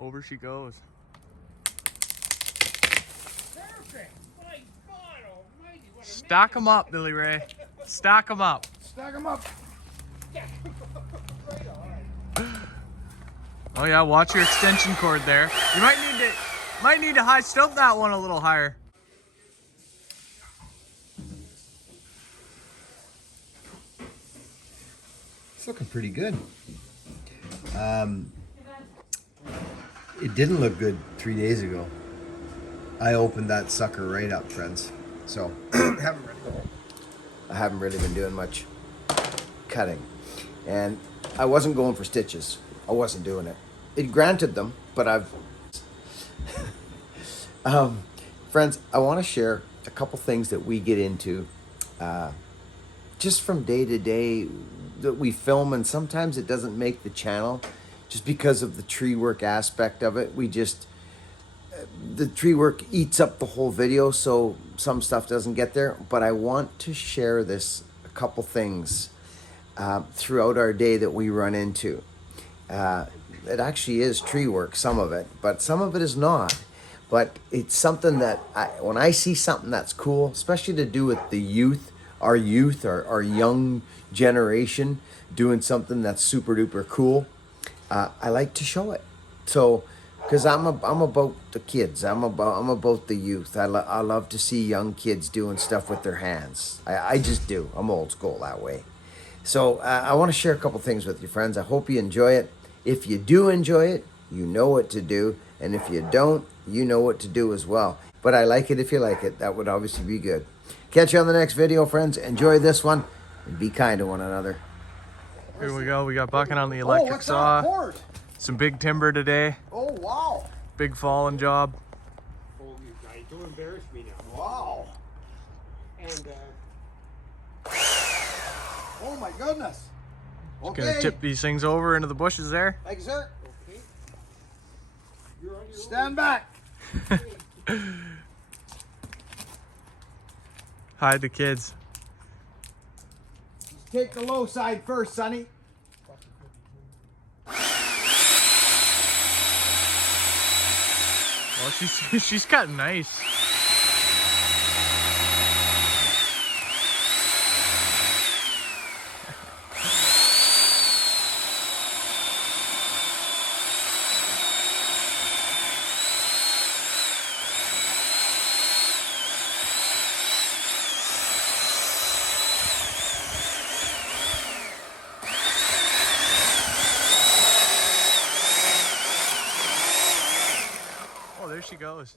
Over she goes. Perfect. My God almighty, what a Stack them up, Billy Ray. Stack them up. Stack them up. Right on. Oh yeah, watch your extension cord there. You might need to high stump that one a little higher. It's looking pretty good. It didn't look good 3 days ago. I opened that sucker right up, friends. So I haven't really been doing much cutting, and I wasn't going for stitches. I wasn't doing it. It granted them, but I've friends, I want to share a couple things that we get into just from day to day that we film, and sometimes it doesn't make the channel just because of the tree work aspect of it. The tree work eats up the whole video, so some stuff doesn't get there. But I want to share a couple things throughout our day that we run into. It actually is tree work, some of it, but some of it is not. But it's something that when I see something that's cool, especially to do with the youth, our young generation doing something that's super duper cool, I like to show it. So, because I'm about the kids, I'm about the youth. I love to see young kids doing stuff with their hands. I just do. I'm old school that way. So I want to share a couple things with you, friends. I hope you enjoy it. If you do enjoy it, you know what to do, and if you don't, you know what to do as well. But I like it if you like it. That would obviously be good. Catch you on the next video, friends. Enjoy this one, and be kind to one another. Here we go. We got bucking on the electric saw. Some big timber today. Oh, wow. Big falling job. Oh, you guys, don't embarrass me now. Wow. And, Oh, my goodness. Okay. Gonna tip these things over into the bushes there. Thanks, sir. okay. You're on your Stand back. Hide the kids. Take the low side first, Sonny. Well, she's cutting nice. Oh, there she goes.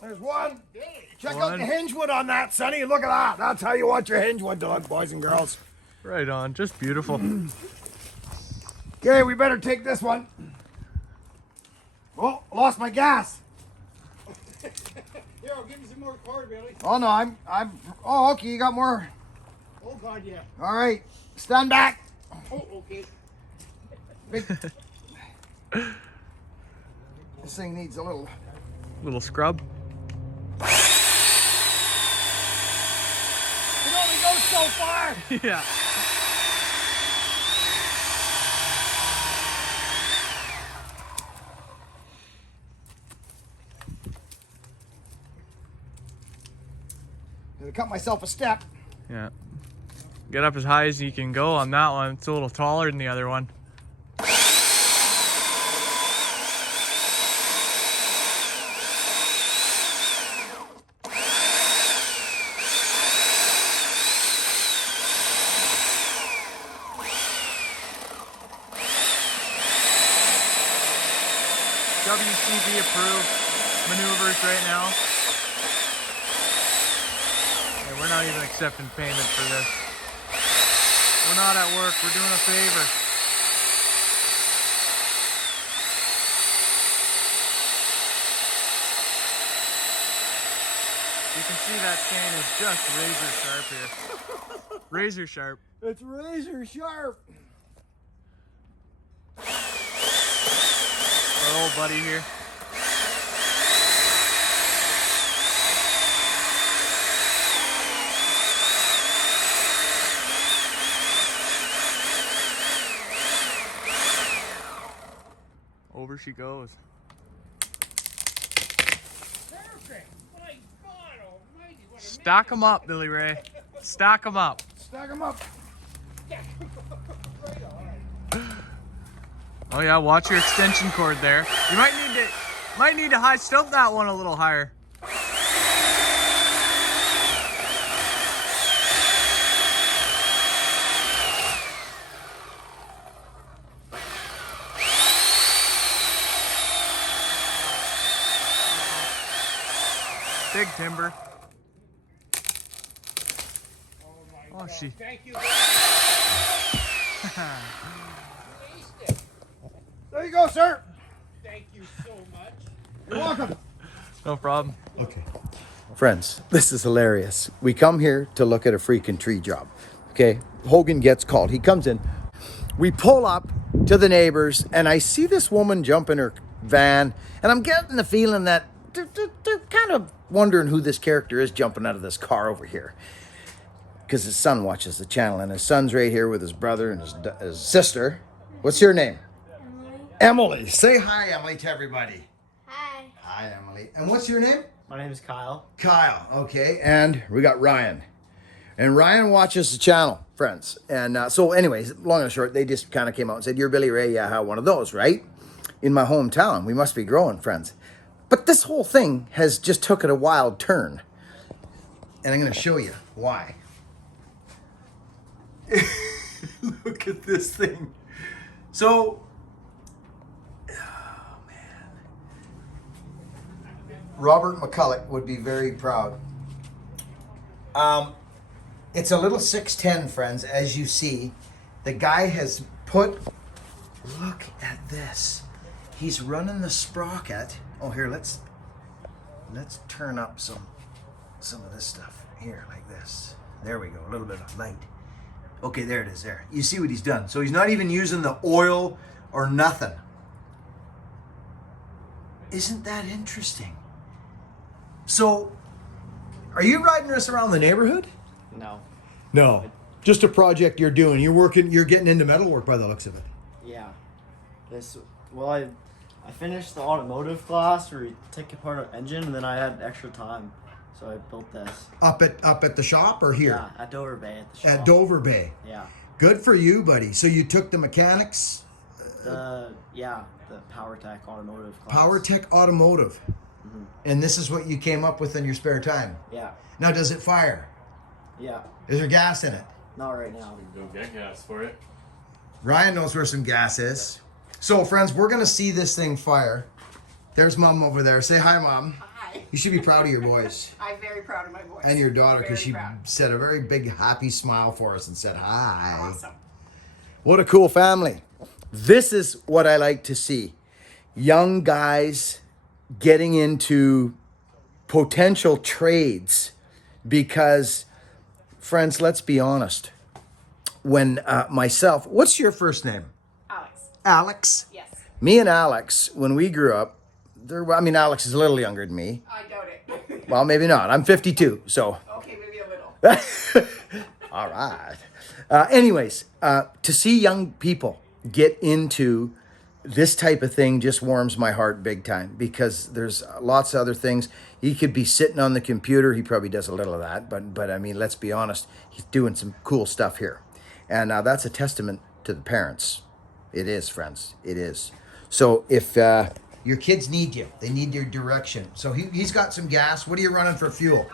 There's one. Check out the hinge wood on that, Sonny. Look at that. That's how you want your hinge wood to look, boys and girls. Right on. Just beautiful. Okay, we better take this one. Oh, lost my gas. Here, I'll give you some more cord, Billy. Oh no, oh, okay, you got more. Oh, God, yeah. All right, stand back. Oh, okay. This thing needs a little. Little scrub. It only goes so far. Yeah. Gonna cut myself a step. Yeah. Get up as high as you can go on that one. It's a little taller than the other one. WCB approved maneuvers right now. And we're not even accepting payment for this. We're not at work, we're doing a favor. You can see that chain is just razor sharp here. Razor sharp. It's razor sharp. Our old buddy here. over she goes. Perfect. My God almighty, what a Stack them up, Billy Ray. Stack them up. Stack them up. Yeah. Right on. Oh yeah, watch your extension cord there. You might need to high stump that one a little higher. Big timber. Oh my Oh, God. she. Thank you. Aced it. There you go, sir. Thank you so much. You're welcome. No problem. Okay. Friends, this is hilarious. We come here to look at a freaking tree job. Okay, Hogan gets called. He comes in. We pull up to the neighbors, and I see this woman jump in her van, and I'm getting the feeling that they're kind of wondering who this character is jumping out of this car over here. Because his son watches the channel, and his son's right here with his brother and his sister. What's your name? Emily. Say hi, Emily, to everybody. Hi. Hi, Emily. And what's your name? My name is Kyle. Kyle. Okay. And we got Ryan. And Ryan watches the channel, friends. And so anyways, long and short, they just kind of came out and said, "You're Billy Ray. Yeah, I have one of those, right? In my hometown. We must be growing, friends." But this whole thing has just took it a wild turn. And I'm going to show you why. Look at this thing. So, oh man. Robert McCulloch would be very proud. It's a little 610, friends, as you see. The guy has put, look at this. He's running the sprocket. Oh, here, let's turn up some of this stuff. Here, like this. There we go, a little bit of light. Okay, there it is there. You see what he's done. So he's not even using the oil or nothing. Isn't that interesting? So, are you riding this around the neighborhood? No. No, just a project you're doing. You're getting into metalwork by the looks of it. Yeah. I finished the automotive class where you take apart an engine, and then I had extra time, so I built this. Up at the shop or here? Yeah, at Dover Bay at the shop. At Dover Bay. Yeah. Good for you, buddy. So you took the mechanics, The PowerTech automotive class. PowerTech Automotive. And this is what you came up with in your spare time. Yeah. Now, does it fire? Yeah. Is there gas in it? Not right now. Go get gas for it. Ryan knows where some gas is. So, friends, we're going to see this thing fire. There's Mom over there. Say hi, Mom. Hi. You should be proud of your boys. I'm very proud of my voice. And your daughter, because Very she proud. said a very big, happy smile for us and said hi. Awesome. What a cool family. This is what I like to see. Young guys getting into potential trades because, friends, let's be honest. When myself, what's your first name? Alex. Alex. Yes. Me and Alex, when we grew up, Alex is a little younger than me. I doubt it. Well, maybe not. I'm 52, so. Okay, maybe a little. All right. Anyways, to see young people get into this type of thing just warms my heart big time because there's lots of other things. He could be sitting on the computer. He probably does a little of that, but I mean, let's be honest. He's doing some cool stuff here. And that's a testament to the parents. It is, friends. It is. So if your kids need you, they need your direction. So he's got some gas. What are you running for fuel?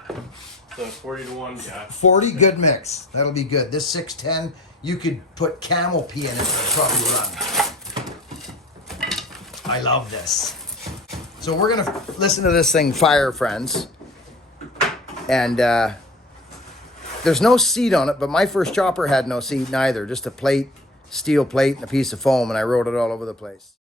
So 40 to 1 gas. 40, good mix. That'll be good. This 610, you could put camel pea in it. It'll probably run. I love this. So we're going to listen to this thing fire, friends. And there's no seat on it, but my first chopper had no seat neither. Just a plate, steel plate, and a piece of foam, and I rode it all over the place.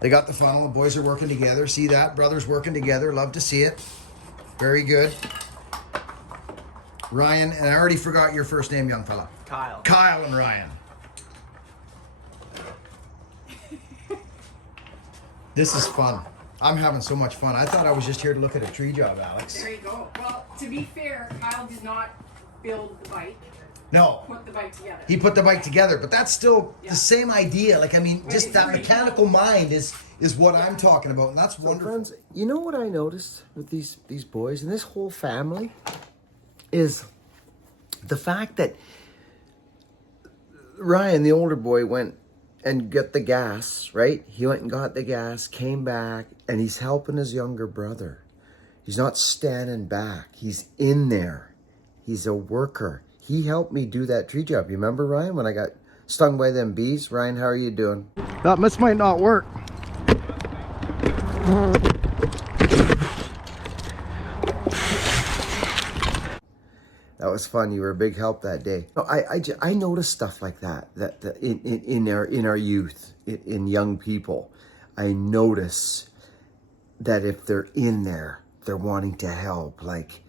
They got the funnel. The boys are working together. See that? Brothers working together. Love to see it. Very good. Ryan, and I already forgot your first name, young fella. Kyle. Kyle and Ryan. This is fun. I'm having so much fun. I thought I was just here to look at a tree job, Alex. There you go. Well, to be fair, Kyle did not build the bike. No. put the bike together. He put the bike together, but that's still Yeah. the same idea. Like, I mean, just that mechanical mind is what I'm talking about, and that's wonderful. Friends, you know what I noticed with these boys and this whole family is the fact that Ryan, the older boy, went and got the gas, right? He went and got the gas, came back, and he's helping his younger brother. He's not standing back. He's in there. He's a worker. He helped me do that tree job. You remember, Ryan, when I got stung by them bees? Ryan, how are you doing? That might not work. That was fun. You were a big help that day. No, I noticed stuff like that in our youth, in young people. I notice that if they're in there, they're wanting to help. Like,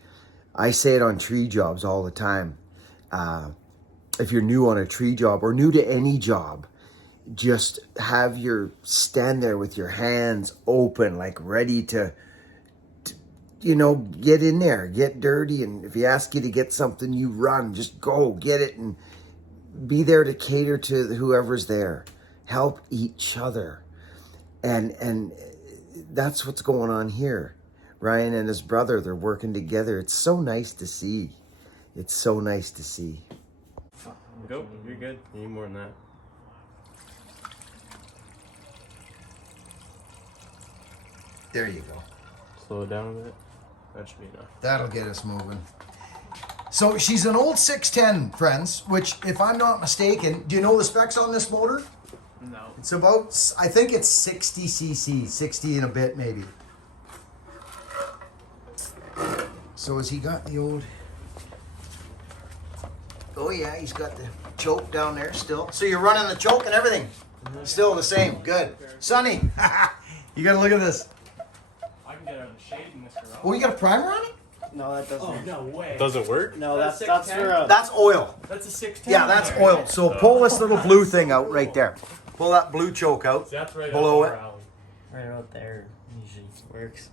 I say it on tree jobs all the time. If you're new on a tree job or new to any job, just have your stand there with your hands open, like ready to get in there, get dirty. And if he asks you to get something, you run, just go get it and be there to cater to whoever's there. Help each other. And that's what's going on here. Ryan and his brother, they're working together. It's so nice to see. It's so nice to see. Go. You're good. You need more than that. There you go. Slow it down a bit. That should be enough. That'll get us moving. So she's an old 610, friends, which, if I'm not mistaken, do you know the specs on this motor? No. It's about, I think it's 60 cc, 60 and a bit maybe. So has he got the old... Oh yeah, he's got the choke down there still. So you're running the choke and everything? Still the same, good. Sonny, you gotta look at this. I can get out of the shade in this garage. Oh, you got a primer on it? No, that doesn't. No way. Doesn't work? No, That's that's 610? for. That's oil. That's a 610. Yeah, that's oil. So pull this little blue thing out right there. Pull that blue choke out. That's right Below up it. our alley. Right out there usually works.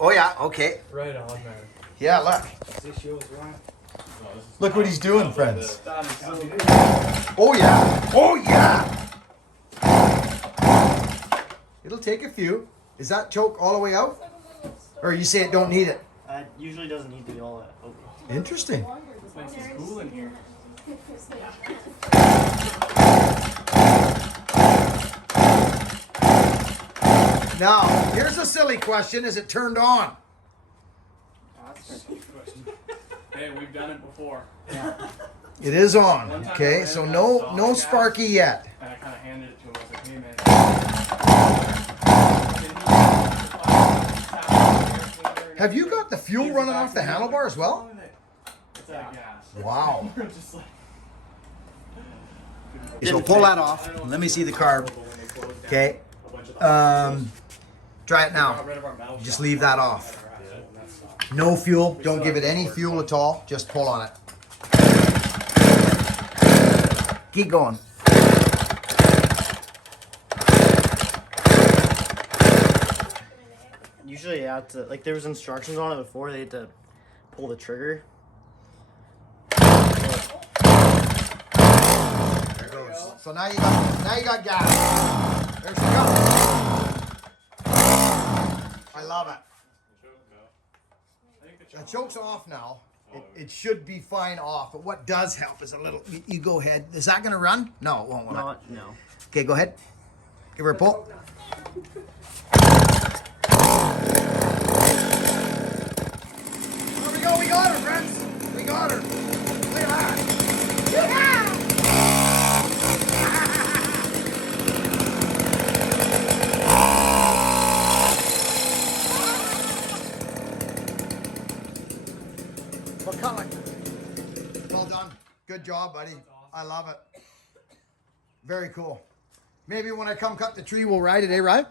Oh yeah, okay. Right on there. Yeah, look. Look what he's doing, friends. Oh yeah. Oh yeah. It'll take a few. Is that choke all the way out? Or you say it don't need it? It usually doesn't need to be all that open. Interesting. This place is cool in here. Now, here's a silly question. Is it turned on? Hey, we've done it before. It is on. Okay, so no Sparky yet. And I kind of handed it to him. I was like, hey, man. Have you got the fuel running off the handlebar as well? It's out of gas. Wow. Just like, So pull that off. Let me see the carb. Okay. Try it now. Just leave that off. No fuel. Don't give it any fuel at all. Just pull on it. Keep going. Usually you have to, like, there was instructions on it before. They had to pull the trigger. There it goes. So now you got gas. There she goes. I love it. The choke's off now. It should be fine off, but what does help is a little. You go ahead. Is that gonna run? No, it won't. Will it? Not, no. Okay, go ahead. Give her a pull. There we go. We got her, friends. We got her. Look at that. What color? Well done. Good job, buddy. I love it. Very cool. Maybe when I come cut the tree, we'll ride it, eh, right?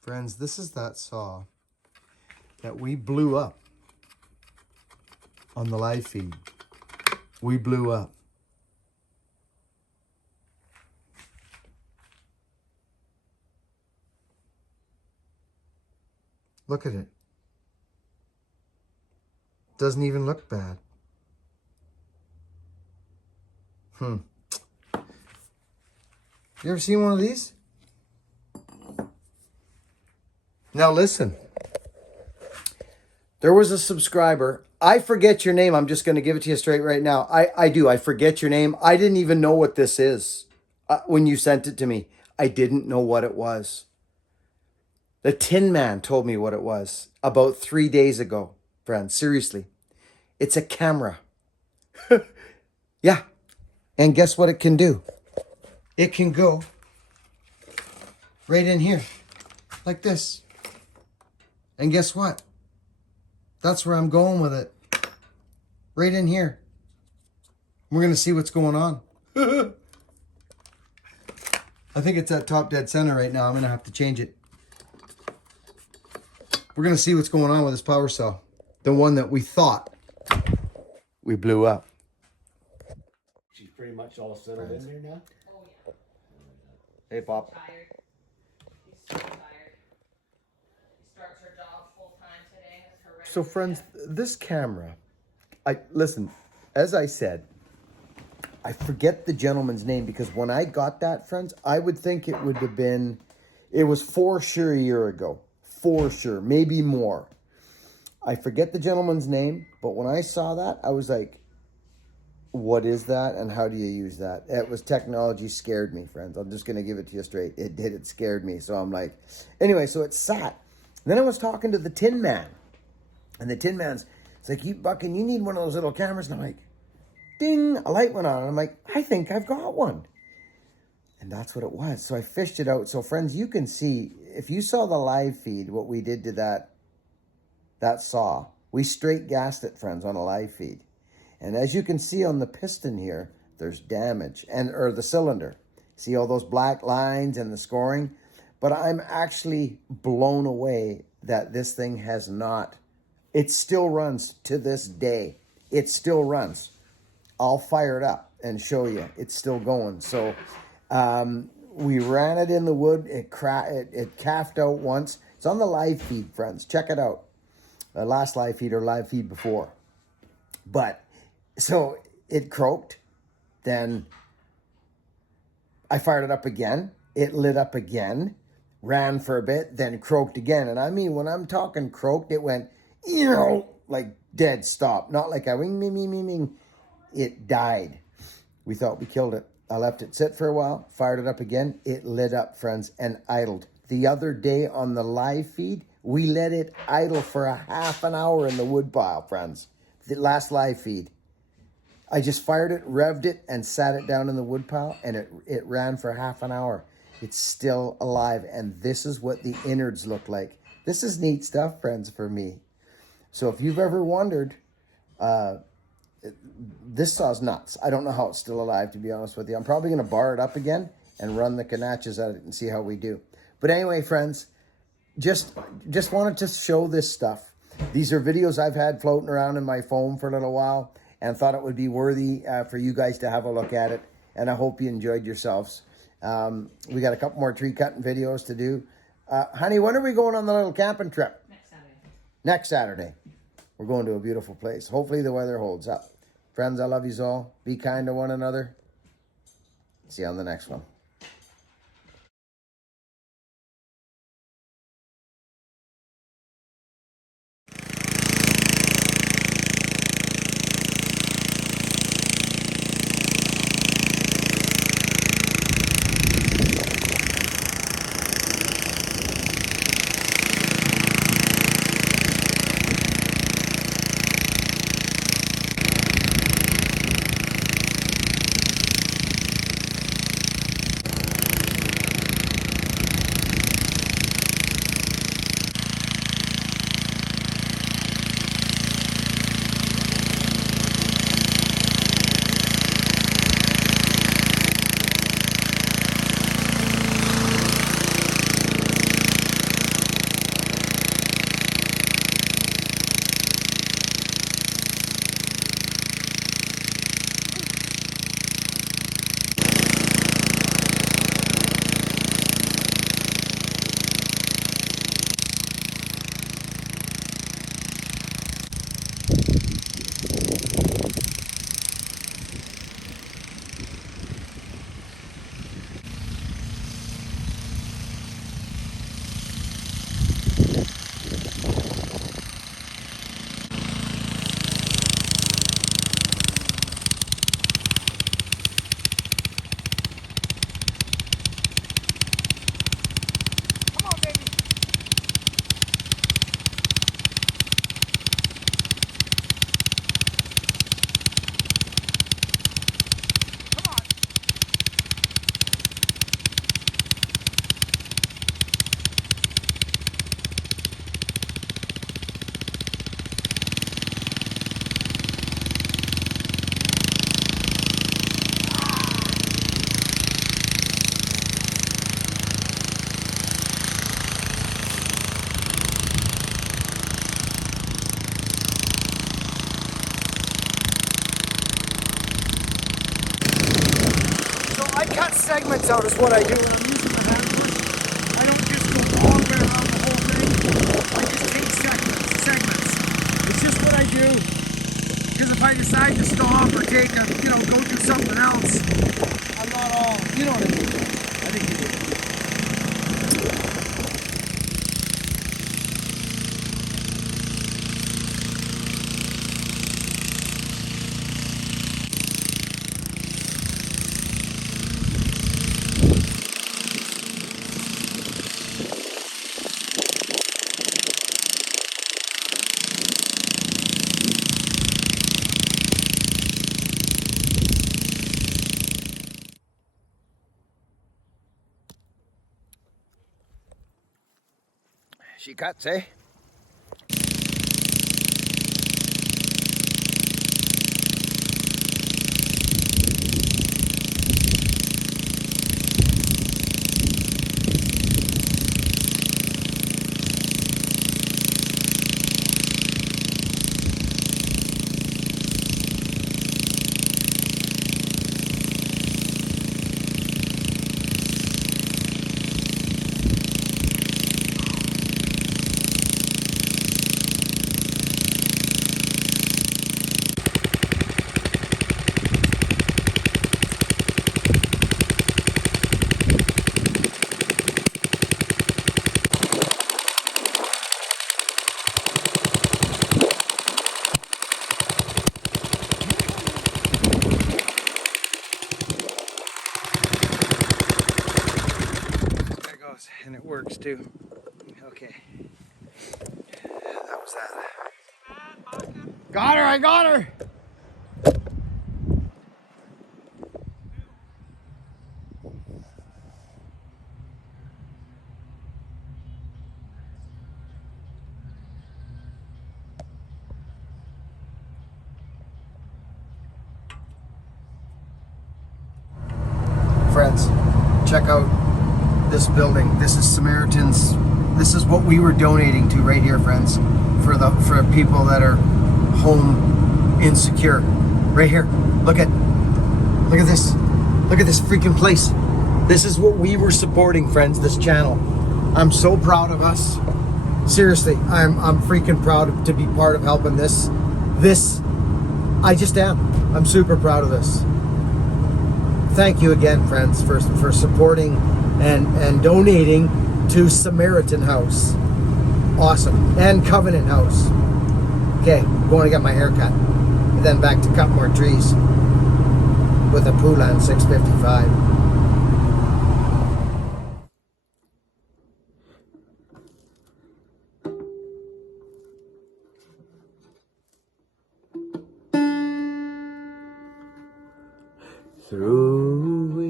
Friends, this is that saw. that we blew up on the live feed. We blew up. Look at it. Doesn't even look bad. You ever seen one of these? Now listen. There was a subscriber. I forget your name. I'm just going to give it to you straight right now. I do. I forget your name. I didn't even know what this is when you sent it to me. I didn't know what it was. The Tin Man told me what it was about 3 days ago, friends. Seriously. It's a camera. Yeah. And guess what it can do? It can go right in here, like this. And guess what? That's where I'm going with it. Right in here. We're going to see what's going on. I think it's at top dead center right now. I'm going to have to change it. We're going to see what's going on with this power cell. The one that we thought we blew up. She's pretty much all settled in there now. Hey, Pop. Tired. He's so tired. He starts her job full time today. It's horrendous. So friends, this camera, listen, as I said, I forget the gentleman's name because when I got that, friends, I would think it would have been, it was for sure a year ago. For sure, maybe more. I forget the gentleman's name, but when I saw that, I was like, what is that and how do you use that? It was technology scared me, friends. I'm just going to give it to you straight. It did. It scared me. So I'm like, anyway, so it sat. And then I was talking to the Tin Man. And the Tin Man's, it's like, you Buckin, you need one of those little cameras. And I'm like, ding, a light went on. And I'm like, I think I've got one. And that's what it was. So I fished it out. So friends, you can see, if you saw the live feed, what we did to that saw, we straight gassed it, friends, on a live feed. And as you can see on the piston here, there's damage, or the cylinder. See all those black lines and the scoring? But I'm actually blown away that this thing has not. It still runs to this day. It still runs. I'll fire it up and show you. It's still going. So we ran it in the wood. It calfed out once. It's on the live feed, friends. Check it out. The last live feed or live feed before. But so it croaked, then I fired it up again. It lit up again, ran for a bit, then croaked again. And I mean, when I'm talking croaked, it went, like dead stop. Not like a wing, ming, ming, ming, ming. It died. We thought we killed it. I left it sit for a while, fired it up again. It lit up, friends, and idled. The other day on the live feed, we let it idle for a half an hour in the wood pile, friends. The last live feed. I just fired it, revved it, and sat it down in the wood pile, and it ran for half an hour. It's still alive, and this is what the innards look like. This is neat stuff, friends, for me. So if you've ever wondered, this saw's nuts. I don't know how it's still alive, to be honest with you. I'm probably going to bar it up again and run the Canachas at it and see how we do. But anyway, friends, just wanted to show this stuff. These are videos I've had floating around in my phone for a little while, and thought it would be worthy for you guys to have a look at it. And I hope you enjoyed yourselves. We got a couple more tree cutting videos to do. Honey, when are we going on the little camping trip? Next Saturday. Next Saturday. We're going to a beautiful place. Hopefully the weather holds up. Friends, I love you all. Be kind to one another. See you on the next one. points out is what I do when I'm using the hand push. I don't just go all the way around the whole thing. I just take segments. It's just what I do. Because if I decide to stop or take a, go do something else, I'm not all, you know what I mean? I think you do. She cuts, eh? And it works too. Okay. That was that. Got her, I got her! Friends, check out this building. This is Samaritan's. This is what we were donating to right here, friends, for people that are home insecure. Right here. Look at this. Look at this freaking place. This is what we were supporting, friends, this channel. I'm so proud of us. Seriously, I'm freaking proud to be part of helping this. I just am. I'm super proud of this. Thank you again, friends, for supporting and donating to Samaritan House. Awesome. And Covenant House. Okay, going to get my hair cut. And then back to cut more trees with a Poulan 655. Through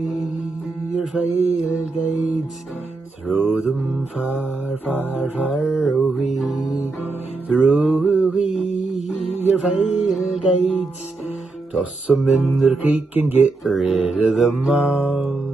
your file guides, throw them far, far, far away. Through your file guides, toss them in the creek and get rid of them all.